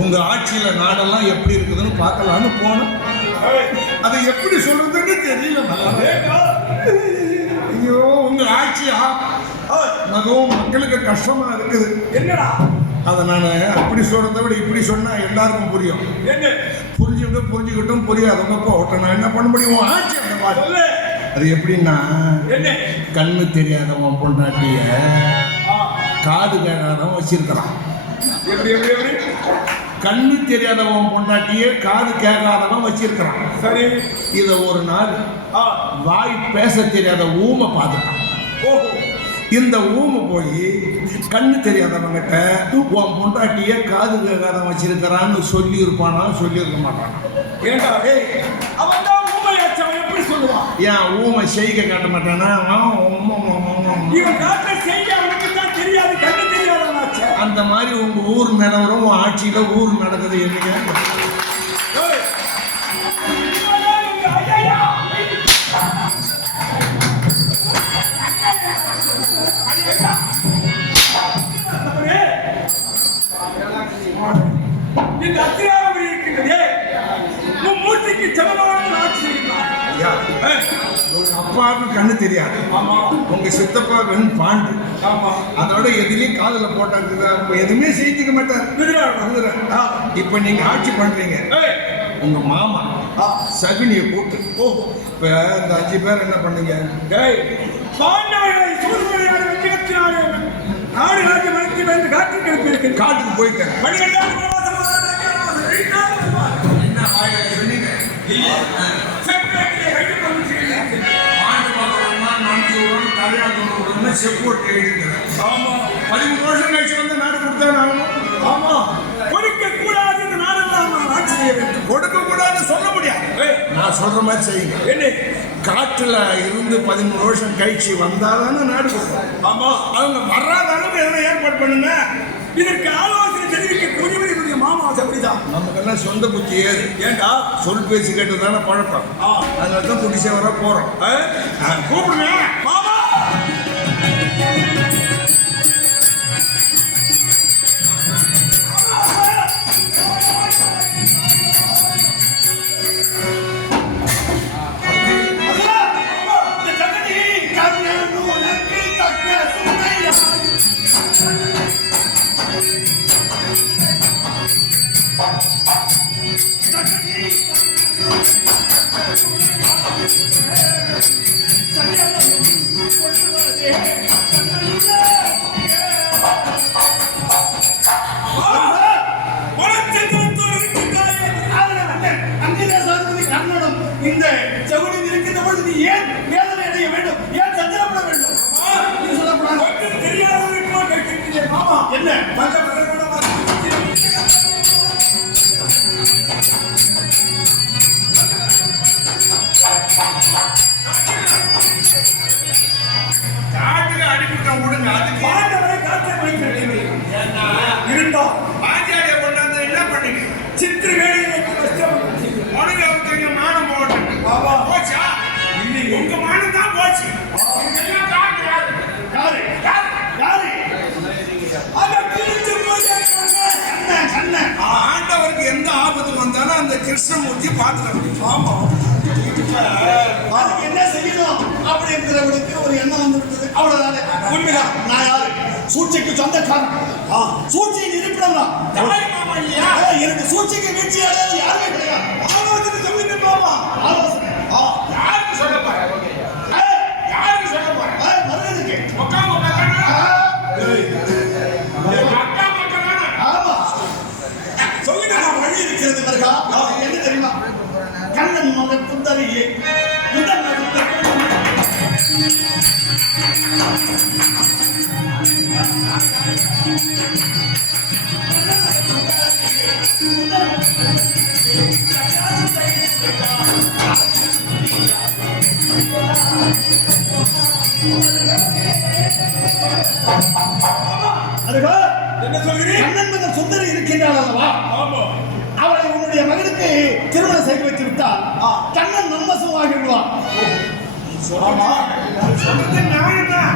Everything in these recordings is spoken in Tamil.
உங்க ஆட்சியில நாடெல்லாம் எப்படி இருக்குதுன்னு பார்க்கலான்னு போனோம். அதை எப்படி சொல்றதுன்னு தெரியல. ஐயோ, உங்க ஆட்சியா அதுவும் மக்களுக்கு கஷ்டமா இருக்குது. என்னடா அதை நான் அப்படி சொல்றதை விட இப்படி சொன்னா எல்லாருக்கும் புரியும். புரிஞ்சுக்கிட்டும் புரியாதவங்க போட்ட நான் என்ன பண்ண முடியும்? ஆட்சி அந்த மாதிரி அது எப்படின்னா, கண்ணு தெரியாதவன் பொண்டாட்டிய காது கேட்காதவன் வச்சிருக்கிறான். கண்ணு தெரியாதவன் பொண்டாட்டிய காது கேட்காதவன் வச்சிருக்கிறான். சரி, இத ஒரு நாள் வாய் பேச தெரியாத ஊமை பார்த்துட்டான். ஓஹோ, இந்த ஊமை போய் கண்ணு தெரியாதவங்கிட்ட உன் பொண்டாட்டிய காது கேட்காதவன் வச்சிருக்கிறான்னு சொல்லி இருப்பானா? சொல்லி இருக்க மாட்டானா? ஏண்டா அவன் தான் ஊமையாச்சு, அவன் எப்படி சொல்லுவான்? ஏன் ஊமை செய்கை காட்ட மாட்டானா? இவன் காட்ட செய்ய அவனுக்கு தான் தெரியாது, கண்ணு தெரியாதவனாச்சு. அந்த மாதிரி உங்க ஊர் நிலவரம் உன் ஆட்சியில ஊர் நடக்குது. என்னங்க இந்த அத்தியாரம் இருக்கின்றதே, மூர்த்திக்கு சமமான ஆட்சி. அப்பாவுக்கு கண்ணு தெரியாது, உங்க சித்தப்பா வெண் பாண்டு, அதோட எதுலையும் காதுல போட்டாங்க, எதுவுமே செய்துக்க மாட்டார். இப்ப நீங்க ஆட்சி பண்றீங்க. உங்க மாமா சகுனிய கூட்டு இப்ப இந்த 5 பேர் என்ன பண்ணுங்க? காட்டுக்கு போயிட்டேன். செப்போர்ட் எழுதிக்கிறேன். 13 வருஷம் கழிச்சு வந்து நாடு கொடுத்தா கொடுக்க கூடாது. இந்த நாடெல்லாம் ஆட்சி செய்ய வேண்டும். கொடுக்க கூடாது சொல்ல முடியாது. நான் சொல்ற மாதிரி செய்யுங்க. என்ன காட்டுல இருந்து 13 வருஷம் கழிச்சு வந்தாதானே நாடு கொடுக்கும். ஆமா, அவங்க வராத அளவுக்கு எதனா ஏற்பாடு பண்ணுங்க. இதற்கு ஆலோசனை தெரிவிக்க கூடிய மாமா அப்படிதான். நமக்கெல்லாம் சொந்த புத்தி ஏது. ஏண்டா சொல் பேச்சு கேட்டதான பழக்கம். அதனாலதான் துடிசே வர போறோம். கூப்பிடுங்க மாமா. இந்த செகுடி இருக்கின்ற பொழுது நீ ஏன் வேதனை அடைய வேண்டும்? ஏன் சஞ்சலப்பட வேண்டும்? இது சொல்லப்படாது. தெரியாதவர்களுக்கு கேட்கிறீர்கள் மாமா. என்ன காட்டுக்கு அடிக்கிட்ட விடுங்க. அதுக்கு பாண்டவரை காட்ட வைக்கிறீங்க. இருந்தோம் பாஞ்சாலியை கொண்டாந்து என்ன பண்ணிட்டு சித்திர வேலையை உனக்கு அவங்க மானம் போட்டு பாபா போச்சா? இல்லை, உங்க மானம் தான் போச்சு. இதெல்லாம் காட்டு யாரு யாரு யாரு ஆண்டவருக்கு எந்த ஆபத்து வந்தாலும் அந்த கிருஷ்ணமூர்த்தி பார்த்துக்க முடியும். ஆமா, அதுக்கு என்ன செய்யணும் அப்படிங்கிறவனுக்கு ஒரு எண்ணம் வந்து விட்டது. அவ்வளவுதானே. உண்மைதான். நான் யாரு? சூழ்ச்சிக்கு சொந்தக்காரன். சூழ்ச்சியின் இருப்பிடம் தான். எனக்கு சூழ்ச்சிக்கு வீழ்ச்சியாளர் யாருமே கிடையாது. ஆலோசனை சொல்லுங்க மாமா. ஆலோசனை யாருக்கு சொல்ல போறேன்? யாருக்கு சொல்ல போறேன்? மருதுக்கு அக்கா சொல்லுங்க. நான் வழி இருக்கிறது மருகா. என்ன தெரியுமா? கண்ணன் மகன் சுந்தரியே முதல் என்ன சொல்கிறீர்கள்? கண்ணன் மகன் சுந்தரி இருக்கின்றாள் அல்லவா? அவளை உன்னுடைய மகனுக்கு திருமணம் செய்து வைத்து விட்டால் கண்ணன் நன்மசமாகி விடுவான். சொல்றது நியாயம் தான்.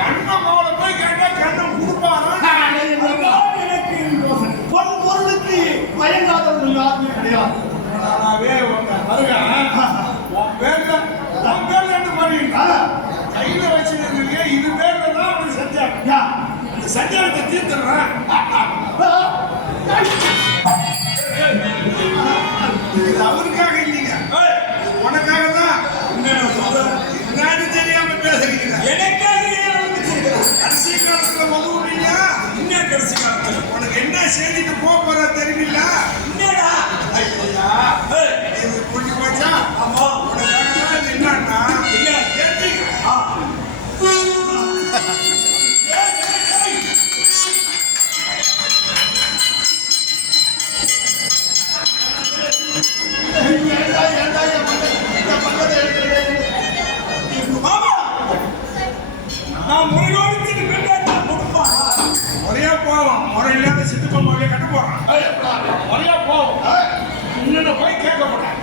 கண்ணன் அவளை போய் கேட்டா கண்ணன் கொடுப்பாரா? செய்திட்டு போற தெரியுமில்ல என்னடா ஐயா ஏய், இது புரிஞ்சு போச்சா ஆமா உனக்கு என்னன்னா என்ன ஏத்திக்க. ஆ. ஏய், ஏய், ஏய். ஏண்டா, ஏண்டா, என் இந்த பக்கத்தை எடுக்கிறீங்க? மாமா நான் முறையோடு பெண்ணாட்டம் கொடுப்பான் முறையா போவோம் முறை இல்லாத சித்துப்ப முறையை கட்ட போறான் முறையா போவோம் இன்னொன்னு போய் கேட்க போறேன்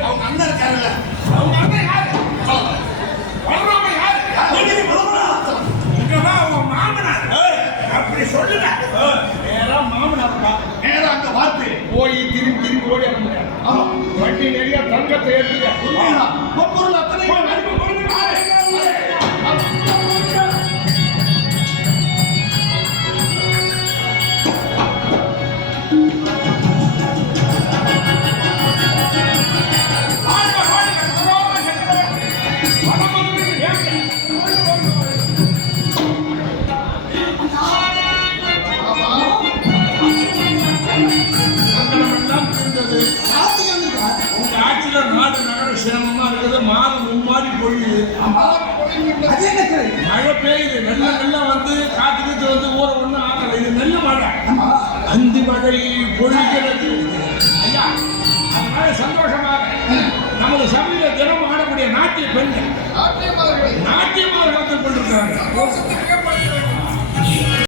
அவங்க அண்ணன் இருக்காருல்ல அவங்க அண்ணன் யாரு வளராம யாரு இங்கதான் அவன் மாமனார் அப்படி சொல்லுங்க நேரா மாமனார் நேரா அங்க பார்த்து போய் திரும்பி திரும்பி ஓடி வர முடியாது வண்டி நிறைய தங்கத்தை எடுத்துக்க பொருள் அத்தனை உங்க ஆட்சியில நாடு நகர சிரமமா இருக்குது மாதம் மும்மாறி பொழியுது மழை பெய்யுது நல்ல வந்து காத்து கீத்து வந்து ஊற ஒண்ணு ஆகல இது நல்ல மழை அந்தி மழை பொழிக்கிறது ஐயா அதனால சந்தோஷமாக நமது சபையில தினம் ஆடக்கூடிய நாட்டிய பெண்கள் நாட்டியமாக கற்றுக் கொண்டிருக்கிறாங்க